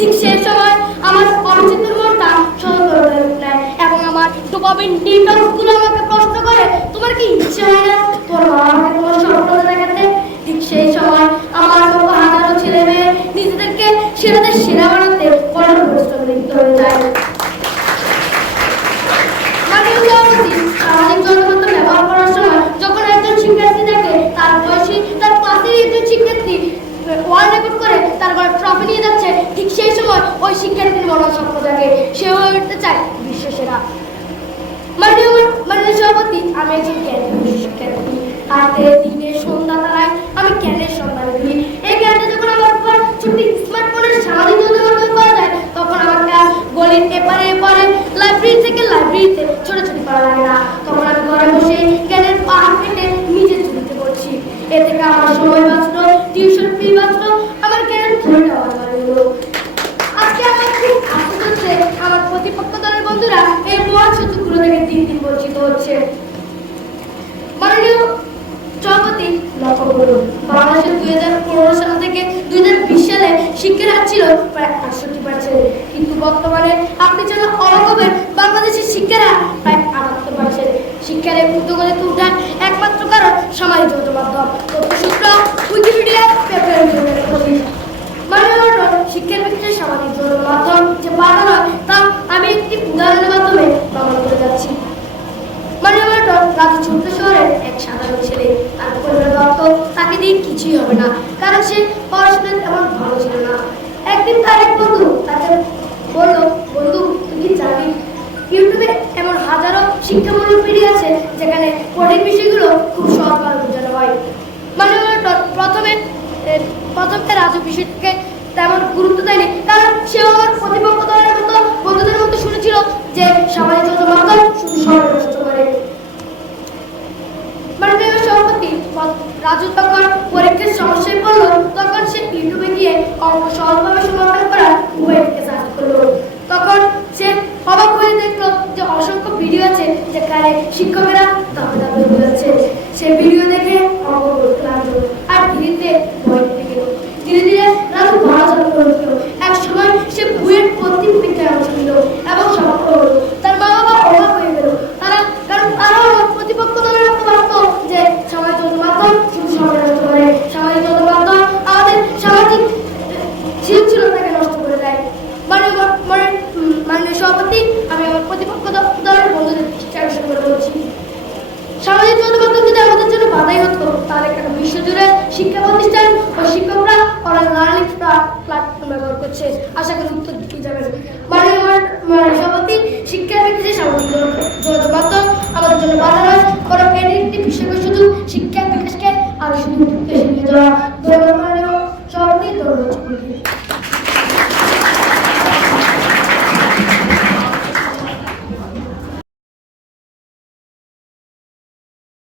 ঠিক সেই সময় আমার অবিচিত্র মনটা হয়ে এবং আমার ডোপামিন আমাকে প্রশ্ন করে, তোমার কি ইচ্ছে হয় না? তোর তোমার স্বপ্নটা দেখাতে? ঠিক সেই সময় আমার মতো হাজারো ছেলে মেয়ে নিজেদেরকে সেরা বানাতে লিপ্ত হয়ে যায়। ব্যবহার করার সময় যখন একজন শিক্ষার্থী দেখে তার বয়সী, তার পাশেই একজন শিক্ষার্থী রেকর্ড করে ট্রফি নিয়ে যাচ্ছে, ঠিক সেই সময় ওই শিক্ষার্থীর মনে স্বপ্ন জাগে সে হয়ে উঠতে চায় বিশ্ব সেরা মাননীয় সভাপতি, আমি একজন জ্ঞানী শিক্ষার্থী। রাতে, দিনে সন্ধ্যা তারায় আমি জ্ঞানের সন্ধান করি এই জ্ঞানটা যখন আমার উপর ছোট্ট স্মার্টফোনের সামাজিক যোগাযোগ করা যায়, তখন আমাকে গলির এপারে এপারে লাইব্রেরি থেকে লাইব্রেরিতে ছোটাছুটি করা লাগে না। তখন আমি ঘরে বসে জ্ঞানের পাহাড় কেটে নিজের ছবিতে পড়ছি। এ থেকে আমার সময় বাঁচলো টিউশন ফি বাঁচলো আমার জ্ঞানের ধরে আমার হলো আজকে আমার খুব আফসোস হচ্ছে আমার প্রতিপক্ষ দলের এই মহান থেকে দিন দিন বঞ্চিত হচ্ছে। মাননীয় সভাপতি লক্ষ্য করুন, বাংলাদেশের দুই হাজার পনেরো সাল থেকে দুই হাজার বিশ সালে শিক্ষার হার ছিল প্রায় আটষট্টি পার্সেন্ট কিন্তু বর্তমানে আপনি যেন অবাক হবেন, বাংলাদেশের শিক্ষার প্রায় আটাত্তর পার্সেন্ট শিক্ষার এই উদ্যোগতে উঠান একমাত্র কারণ সামাজিক যোগাযোগ মাধ্যম তথ্যসূত্র উইকিপিডিয়া পেপার মাননীয় শিক্ষার ক্ষেত্রে সামাজিক যোগাযোগ মাধ্যম যে বাধা নয় তা আমি একটি উদাহরণের মাধ্যমে প্রমাণ করে যাচ্ছি মাননীয় রাজু ছোট্ট শহরের এক সাধারণ ছেলে তার পরিবার দত্ত তাকে দিয়ে কিছুই হবে না। কারণ সে পড়াশোনায় তেমন ভালো ছিল না। একদিন তার এক বন্ধু তাকে বলল, বন্ধু কি জানি ইউটিউবে এমন হাজারো শিক্ষামূলক ভিডিও আছে যেখানে কঠিন বিষয়গুলো খুব সহজভাবে বোঝানো হয়। মাননীয় প্রথমে প্রথমে রাজু বিষয়টাকে তেমন গুরুত্ব দেয়নি, কারণ সেও আমার প্রতিপক্ষ দলের মতো বন্ধুদের মতো শুনেছিল যে সামাজিক যোগাযোগ মাধ্যম শুধু সময় নষ্ট করে মাননীয় সভাপতি রাজু তখন পরীক্ষার সমস্যায় পড়ল তখন সে ইউটিউবে গিয়ে অঙ্ক সহজভাবে সমাধান করা উভয়কে সার্চ করল তখন সে অবাক হয়ে দেখল যে অসংখ্য ভিডিও কারে শিক্ষকেরা দামে দামে বোঝাচ্ছে সেই ভিডিও দেখে অঙ্ক করতে লাগল আর ধীরে ধীরে বই থেকে গেল ধীরে ধীরে রাজু পড়াশোনা করল এক সময় সে বইয়ের প্রতি পরীক্ষায় অংশ নিল এবং সফল হলো তার মা বাবা অবাক হয়ে গেল তারা কারণ তারাও প্রতিপক্ষ দলের মতো ভাবতো যে সামাজিক যোগাযোগ মাধ্যম শুধু সময় নষ্ট করে সামাজিক যোগাযোগ মাধ্যম আমাদের সামাজিক সৃজনশীলতাকে নষ্ট করে দেয় মানে মানে উম, মাননীয় সভাপতি আমি আমার প্রতিপক্ষ দ- দলের বন্ধুদের আকর্ষণ করে বলছি সামাজিক যোগাযোগ মাধ্যম যদি আমাদের জন্য বাধাই হতো তাহলে কেন বিশ্বজুড়ে শিক্ষা প্রতিষ্ঠান ও শিক্ষকরা অনলাইন লার্নিং প্ল্যাটফর্ম ব্যবহার করছে, আশা করি উত্তর যাবেন মানে আমার সভাপতি যোগাযোগ মাধ্যম আমাদের জন্য বাধা নয় কোনো বিষয়কে শুধু শিক্ষা বিকাশকে আরও শুধু